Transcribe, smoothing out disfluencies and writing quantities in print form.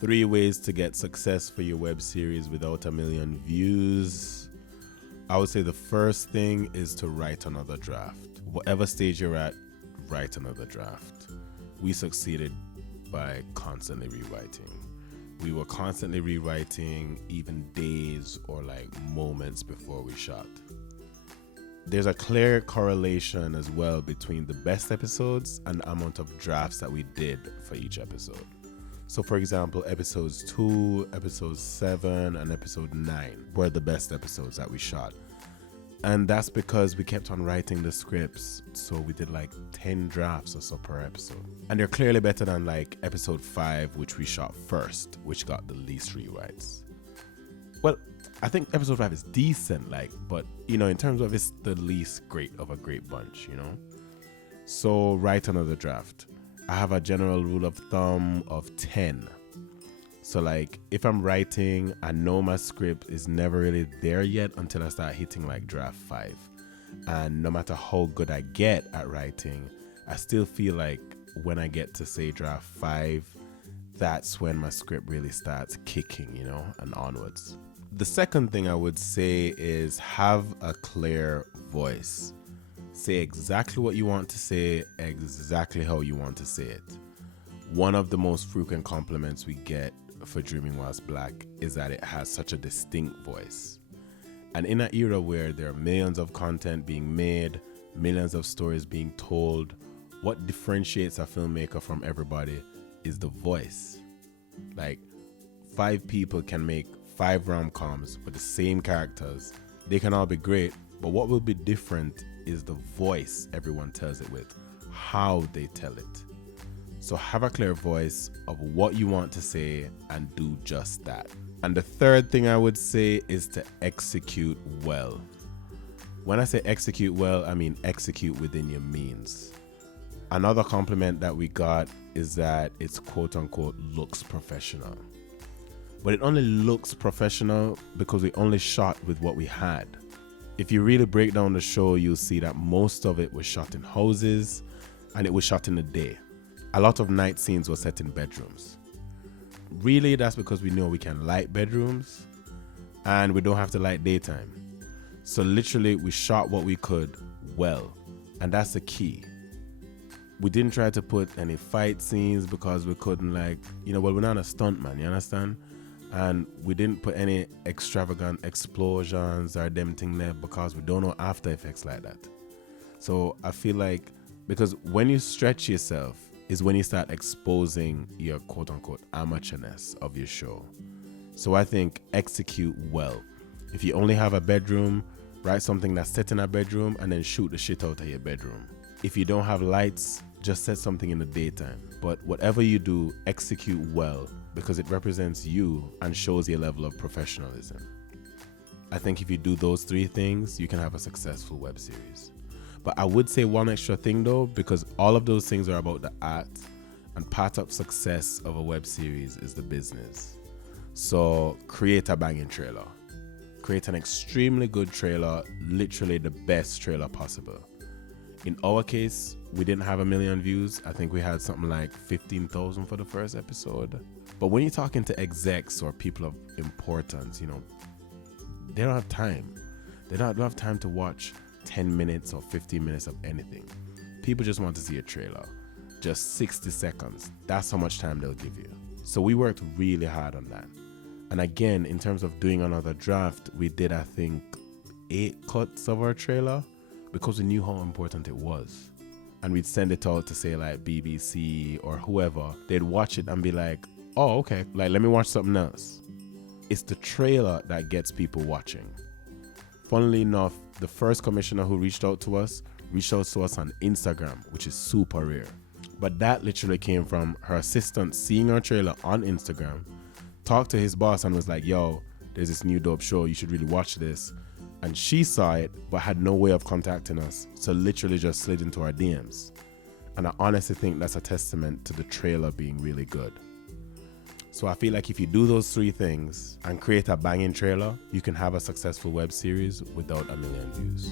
3 ways to get success for your web series without a million views. I would say the first thing is to write another draft. Whatever stage you're at, write another draft. We succeeded by constantly rewriting. We were constantly rewriting even days or like moments before we shot. There's a clear correlation as well between the best episodes and the amount of drafts that we did for each episode. So for example, episodes 2, episode 7, and episode 9 were the best episodes that we shot. And that's because we kept on writing the scripts. So we did like 10 drafts or so per episode. And they're clearly better than like episode 5, which we shot first, which got the least rewrites. Well, I think episode 5 is decent, but in terms of it's the least great of a great bunch, So write another draft. I have a general rule of thumb of 10. So like if I'm writing, I know my script is never really there yet until I start hitting like draft 5. And no matter how good I get at writing, I still feel like when I get to say draft 5, that's when my script really starts kicking, and onwards. The second thing I would say is have a clear voice. Say exactly what you want to say, exactly how you want to say it. One of the most frequent compliments we get for Dreamin Whilst Black is that it has such a distinct voice. And in an era where there are millions of content being made, millions of stories being told, what differentiates a filmmaker from everybody is the voice. Like 5 people can make 5 rom-coms with the same characters. They can all be great, but what will be different is the voice everyone tells it with, how they tell it. So have a clear voice of what you want to say and do just that. And the third thing I would say is to execute well. When I say execute well, I mean execute within your means. Another compliment that we got is that it's quote unquote looks professional. But it only looks professional because we only shot with what we had. If you really break down the show, you'll see that most of it was shot in houses and it was shot in a day. A lot of night scenes were set in bedrooms. Really, that's because we know we can light bedrooms and we don't have to light daytime. So literally, we shot what we could well, and that's the key. We didn't try to put any fight scenes because we couldn't we're not a stunt man, you understand? And we didn't put any extravagant explosions or them thing there because we don't know After Effects like that. So I feel like, because when you stretch yourself is when you start exposing your quote unquote amateurness of your show. So I think execute well. If you only have a bedroom, write something that's set in a bedroom and then shoot the shit out of your bedroom. If you don't have lights, just set something in the daytime. But whatever you do, execute well because it represents you and shows your level of professionalism. I think if you do those 3 things, you can have a successful web series. But I would say one extra thing though, because all of those things are about the art, and part of success of a web series is the business. So create a banging trailer. Create an extremely good trailer, literally the best trailer possible. In our case, we didn't have 1 million views. I think we had something like 15,000 for the first episode. But when you're talking to execs or people of importance, they don't have time. They don't have time to watch 10 minutes or 15 minutes of anything. People just want to see a trailer. Just 60 seconds. That's how much time they'll give you. So we worked really hard on that. And again, in terms of doing another draft, we did, I think, 8 cuts of our trailer because we knew how important it was. And we'd send it out to say like BBC or whoever. They'd watch it and be like, oh, okay, let me watch something else. It's the trailer that gets people watching. Funnily enough, the first commissioner who reached out to us on Instagram, which is super rare. But that literally came from her assistant seeing our trailer on Instagram, talked to his boss and was like, yo, there's this new dope show, you should really watch this. And she saw it, but had no way of contacting us. So literally just slid into our DMs. And I honestly think that's a testament to the trailer being really good. So I feel like if you do those 3 things and create a banging trailer, you can have a successful web series without 1 million views.